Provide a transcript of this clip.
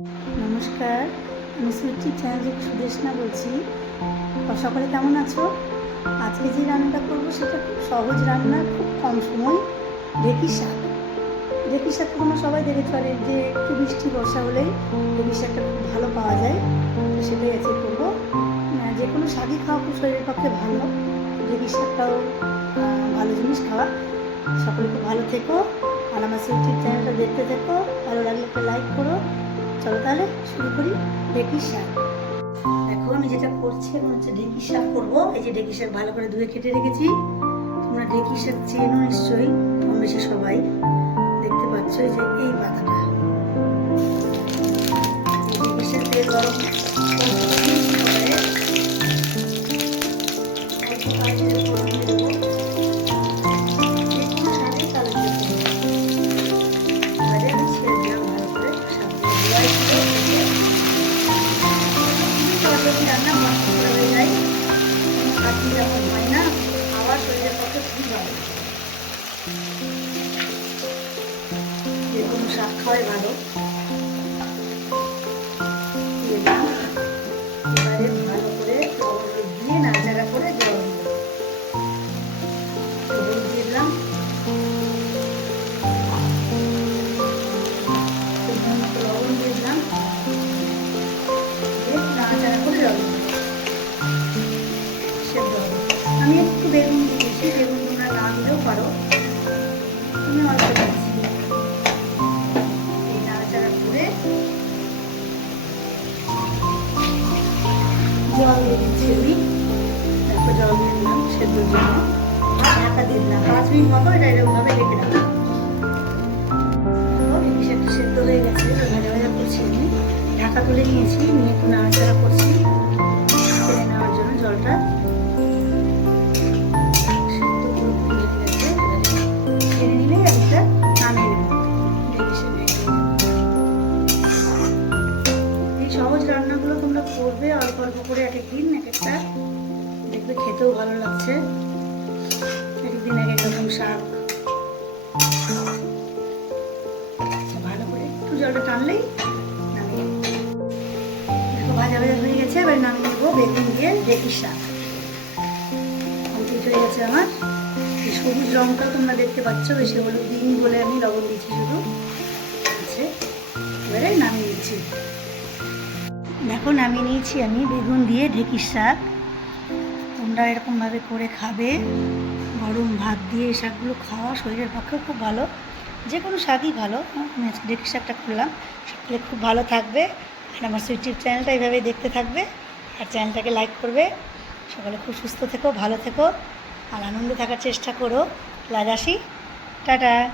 নমস্কার, আমি সুইটি চ্যানেল থেকে সুদেশনা বলছি। সকলে কেমন আছো? আজকে যে রান্নাটা করব সেটা খুব সহজ রান্না, খুব কম সময়, ঢেকি শাক। ঢেকি শাক তোমরা সবাই আর এর যে একটু বৃষ্টি বর্ষা হলেই ঢেকি শাকটা খুব ভালো পাওয়া যায়। তো সেটাই আজকে করব। যে কোনো শাকই খাওয়া খুব শরীরের পক্ষে ভালো। ঢেকি শাকটাও ভালো জিনিস খাওয়া। সকলে খুব ভালো থেকো। আর আমার সুইটির চ্যানেলটা দেখতে থেকো। ভালো লাগলে একটা লাইক করো। চলো তাহলে শুরু করি ঢেকি শাক। দেখো, আমি যেটা করছি এখন হচ্ছে ঢেকি শাক করব। এই যে ঢেকি শাক ভালো করে ধুয়ে কেটে রেখেছি। তোমরা ঢেকি শাক চেনো নিশ্চয়ই, কম সবাই। দেখতে পাচ্ছ এই যে এই পাতাটা। এই শাক গরম। যখন হয় না খাওয়া শরীরের পক্ষে খুব ভালো। যে কোনো শাক খাওয়াই ভালো। আমি একটু বেগুন দিয়েছি বেগুন তোমরা না দিলেও পারো। আমি অল্প দিয়েছি জল দিয়ে দিচ্ছি আমি। তারপর জল দিলাম সেদ্ধর জন্য। ঢাকা দিলাম। পাঁচ মিনিট মতো এটা এরকমভাবে রেখে দেখো সেদ্ধ হয়ে গেছে। ভাজা ভাজা করছি আমি। ঢাকা তুলে নিয়েছি, নিয়ে একটু নাড়াচাড়া করছি। ছেড়ে নেওয়ার জন্য জলটা করবে অল্প অল্প করে এক একদিন এক একটা। দেখবে খেতেও ভালো লাগছে। একদিন এক এক রকম শাক। আচ্ছা, ভালো করে একটু জলটা টানলেই নামিয়ে ভাজা ভাজা হয়ে গেছে এবার নামিয়ে নেব বেগুন দিয়ে ঢেঁকির শাক। কমপ্লিট হয়ে গেছে আমার। সবুজ রঙটা তোমরা দেখতে পাচ্ছ বেশি হলুদ দিইনি বলে আমি লবণ দিয়েছি শুধু। আছে এবারে নামিয়ে নিচ্ছি। দেখো, নামিয়ে নিয়েছি আমি। বেগুন দিয়ে ঢেঁকির শাক। তোমরা এরকমভাবে করে খাবে। গরম ভাত দিয়ে এই শাকগুলো খাওয়া শরীরের পক্ষে খুব ভালো। যে কোনো শাকই ভালো। আমি আজকে ঢেঁকির শাকটা করলাম সকলে খুব ভালো থাকবে। আর আমার ইউটিউব চ্যানেলটা এইভাবে দেখতে থাকবে। আর চ্যানেলটাকে লাইক করবে। সকলে খুব সুস্থ থেকো, ভালো থেকো। আর আনন্দে থাকার চেষ্টা করো। লাজ আসি টাটা।